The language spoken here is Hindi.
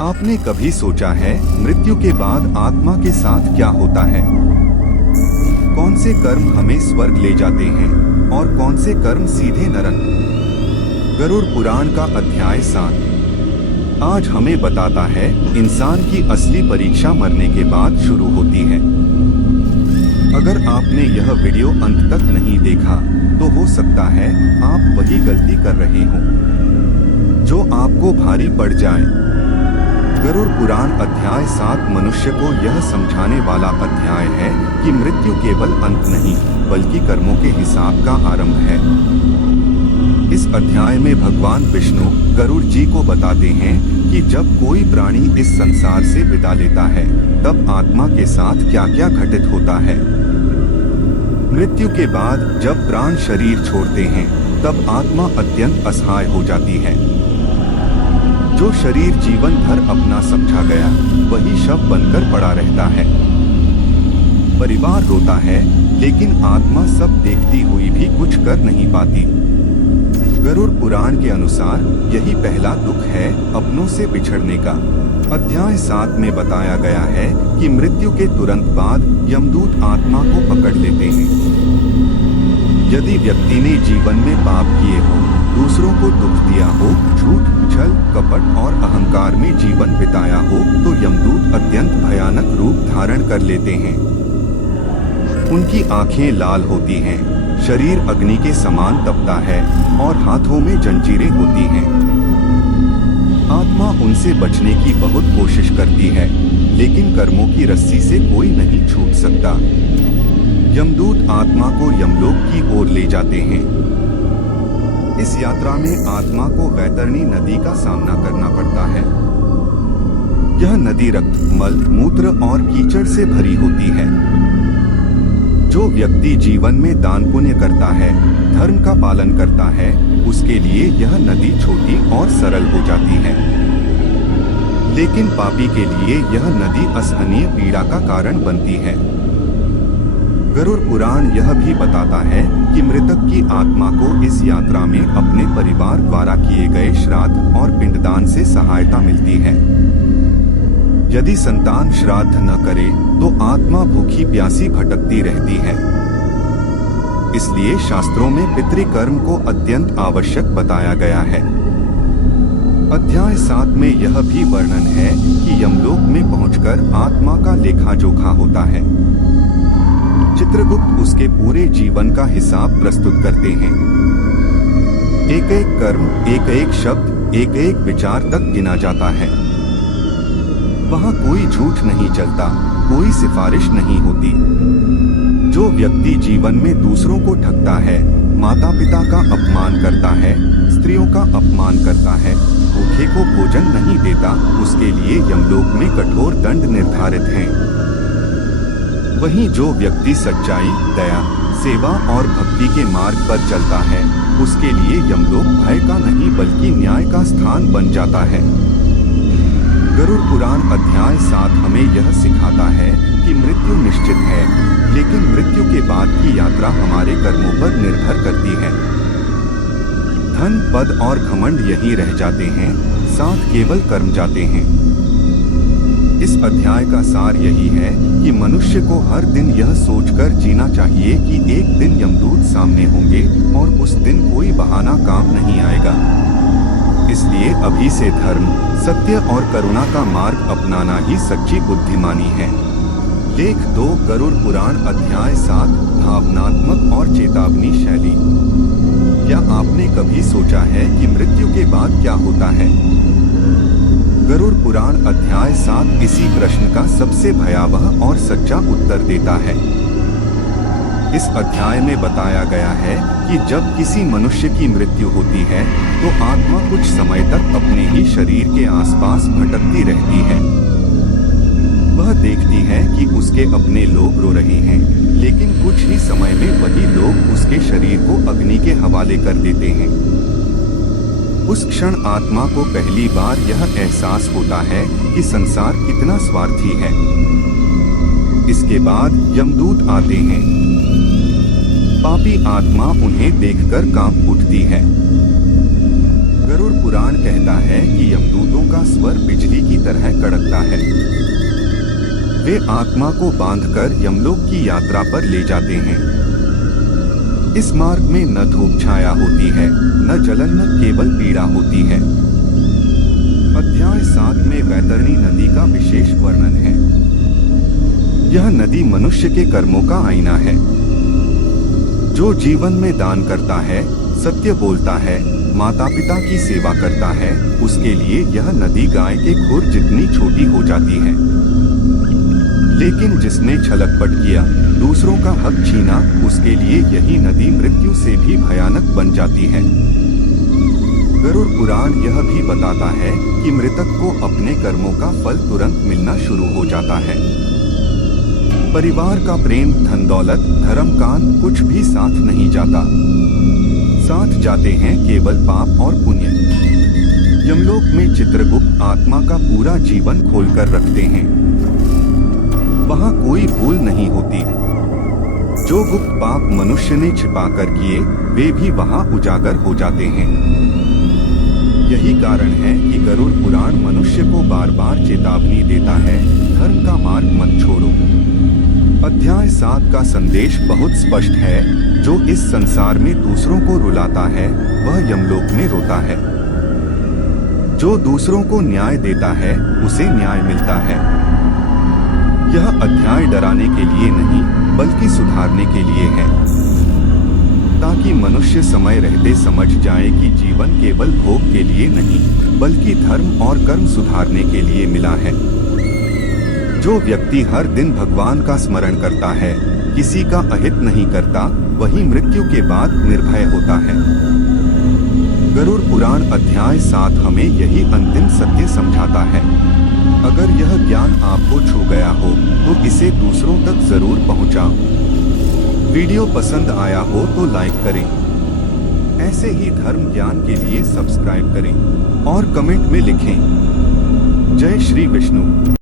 आपने कभी सोचा है मृत्यु के बाद आत्मा के साथ क्या होता है? कौन से कर्म हमें स्वर्ग ले जाते हैं और कौन से कर्म सीधे नरक? गरुड़ पुराण का अध्याय 7 आज हमें बताता है इंसान की असली परीक्षा मरने के बाद शुरू होती है। अगर आपने यह वीडियो अंत तक नहीं देखा तो हो सकता है आप वही गलती कर रहे हो जो आपको भारी पड़ जाए। गरुड़ पुराण अध्याय 7 मनुष्य को यह समझाने वाला अध्याय है कि मृत्यु केवल अंत नहीं बल्कि कर्मों के हिसाब का आरंभ है। इस अध्याय में भगवान विष्णु गरुड़ जी को बताते हैं कि जब कोई प्राणी इस संसार से विदा लेता है तब आत्मा के साथ क्या क्या घटित होता है। मृत्यु के बाद जब प्राण शरीर छोड़ते हैं तब आत्मा अत्यंत असहाय हो जाती है। जो शरीर जीवन भर अपना समझा गया वही शव बनकर पड़ा रहता है। परिवार रोता है लेकिन आत्मा सब देखती हुई भी कुछ कर नहीं पाती। गरुड़ पुराण के अनुसार यही पहला दुख है अपनों से बिछड़ने का। अध्याय 7 में बताया गया है कि मृत्यु के तुरंत बाद यमदूत आत्मा को पकड़ लेते हैं। यदि व्यक्ति ने जीवन में पाप किए हो, दूसरों को दुख दिया हो, झूठ, छल, कपट और अहंकार में जीवन बिताया हो तो यमदूत अत्यंत भयानक रूप धारण कर लेते हैं। उनकी आंखें लाल होती हैं, शरीर अग्नि के समान तपता है और हाथों में जंजीरें होती हैं। आत्मा उनसे बचने की बहुत कोशिश करती है लेकिन कर्मों की रस्सी से कोई नहीं छूट सकता। यमदूत आत्मा को यमलोक की ओर ले जाते हैं। इस यात्रा में आत्मा को वैतरणी नदी का सामना करना पड़ता है। यह नदी रक्त, मल, मूत्र और कीचड़ से भरी होती है। जो व्यक्ति जीवन में दान पुण्य करता है, धर्म का पालन करता है, उसके लिए यह नदी छोटी और सरल हो जाती है। लेकिन पापी के लिए यह नदी असहनीय पीड़ा का कारण बनती है। गरुड़ पुराण यह भी बताता है कि मृतक की आत्मा को इस यात्रा में अपने परिवार द्वारा किए गए श्राद्ध और पिंडदान से सहायता मिलती है। यदि संतान श्राद्ध न करे तो आत्मा भूखी प्यासी भटकती रहती है। इसलिए शास्त्रों में पितृकर्म को अत्यंत आवश्यक बताया गया है। अध्याय 7 में यह भी वर्णन है कि यमलोक में पहुंचकर आत्मा का लेखा जोखा होता है। चित्रगुप्त उसके पूरे जीवन का हिसाब प्रस्तुत करते हैं। एक एक कर्म, एक एक शब्द, एक एक विचार तक गिना जाता है। वहाँ कोई झूठ नहीं चलता, कोई सिफारिश नहीं होती। जो व्यक्ति जीवन में दूसरों को ठगता है, माता पिता का अपमान करता है, स्त्रियों का अपमान करता है, भूखे को भोजन नहीं देता, उसके लिए यमलोक में कठोर दंड निर्धारित हैं। वहीं जो व्यक्ति सच्चाई, दया, सेवा और भक्ति के मार्ग पर चलता है उसके लिए यमलोक भय का नहीं बल्कि न्याय का स्थान बन जाता है। गरुड़ पुराण अध्याय 7 हमें यह सिखाता है कि मृत्यु निश्चित है लेकिन मृत्यु के बाद की यात्रा हमारे कर्मों पर निर्भर करती है। धन, पद और घमंड यहीं रह जाते हैं, साथ केवल कर्म जाते हैं। इस अध्याय का सार यही है कि मनुष्य को हर दिन यह सोचकर जीना चाहिए कि एक दिन यमदूत सामने होंगे और उस दिन कोई बहाना काम नहीं आएगा। इसलिए अभी से धर्म, सत्य और करुणा का मार्ग अपनाना ही सच्ची बुद्धिमानी है। लेख 2 गरुड़ पुराण अध्याय 7 भावनात्मक और चेतावनी शैली। क्या आपने कभी सोचा है कि मृत्यु के बाद क्या होता है? गरुड़ पुराण अध्याय 7 इसी प्रश्न का सबसे भयावह और सच्चा उत्तर देता है। इस अध्याय में बताया गया है कि जब किसी मनुष्य की मृत्यु होती है तो आत्मा कुछ समय तक अपने ही शरीर के आसपास भटकती रहती है। वह देखती है कि उसके अपने लोग रो रहे हैं लेकिन कुछ ही समय में वही लोग उसके शरीर को अग्नि के हवाले कर देते हैं। उस क्षण आत्मा को पहली बार यह एहसास होता है कि संसार कितना स्वार्थी है। इसके बाद यमदूत आते हैं। पापी आत्मा उन्हें देखकर कांप उठती है। गरुड़ पुराण कहता है कि यमदूतों का स्वर बिजली की तरह कड़कता है। वे आत्मा को बांधकर यमलोक की यात्रा पर ले जाते हैं। इस मार्ग में न धूप छाया होती है, न जलन, न केवल पीड़ा होती है। अध्याय 7 में वैतरणी नदी का विशेष वर्णन है। यह नदी मनुष्य के कर्मों का आईना है। जो जीवन में दान करता है, सत्य बोलता है, माता पिता की सेवा करता है, उसके लिए यह नदी गाय के खुर जितनी छोटी हो जाती है। लेकिन जिसने छलकपट किया, दूसरों का हक छीना, उसके लिए यही नदी मृत्यु से भी भयानक बन जाती है। गरुड़ पुराण यह भी बताता है कि मृतक को अपने कर्मों का फल तुरंत मिलना शुरू हो जाता है। परिवार का प्रेम, धन दौलत, धर्म, कान कुछ भी साथ नहीं जाता। साथ जाते हैं केवल पाप और पुण्य। यमलोक में चित्रगुप्त आत्मा का पूरा जीवन खोलकर रखते हैं। वहाँ कोई भूल नहीं होती। जो गुप्त पाप मनुष्य ने छिपाकर किए, वे भी वहाँ उजागर हो जाते हैं। यही कारण है कि गरुड़ पुराण मनुष्य को बार बार चेतावनी देता है, धर्म का मार्ग मत छोड़ो। अध्याय 7 का संदेश बहुत स्पष्ट है। जो इस संसार में दूसरों को रुलाता है, वह यमलोक में रोता है। जो दूसरों को न्याय देता है, उसे न्याय मिलता है। यह अध्याय डराने के लिए नहीं, बल्कि सुधारने के लिए है, ताकि मनुष्य समय रहते समझ जाए कि जीवन केवल भोग के लिए नहीं, बल्कि धर्म और कर्म सुधारने के लिए मिला है। जो व्यक्ति हर दिन भगवान का स्मरण करता है, किसी का अहित नहीं करता, वही मृत्यु के बाद निर्भय होता है। गरुड़ पुराण अध्याय 7 हमें यही अंतिम सत्य समझाता है। अगर यह ज्ञान आपको छू गया हो, तो इसे दूसरों तक जरूर पहुंचाओ। वीडियो पसंद आया हो तो लाइक करें। ऐसे ही धर्म ज्ञान के लिए सब्सक्राइब करें और कमेंट में लिखें, जय श्री विष्णु।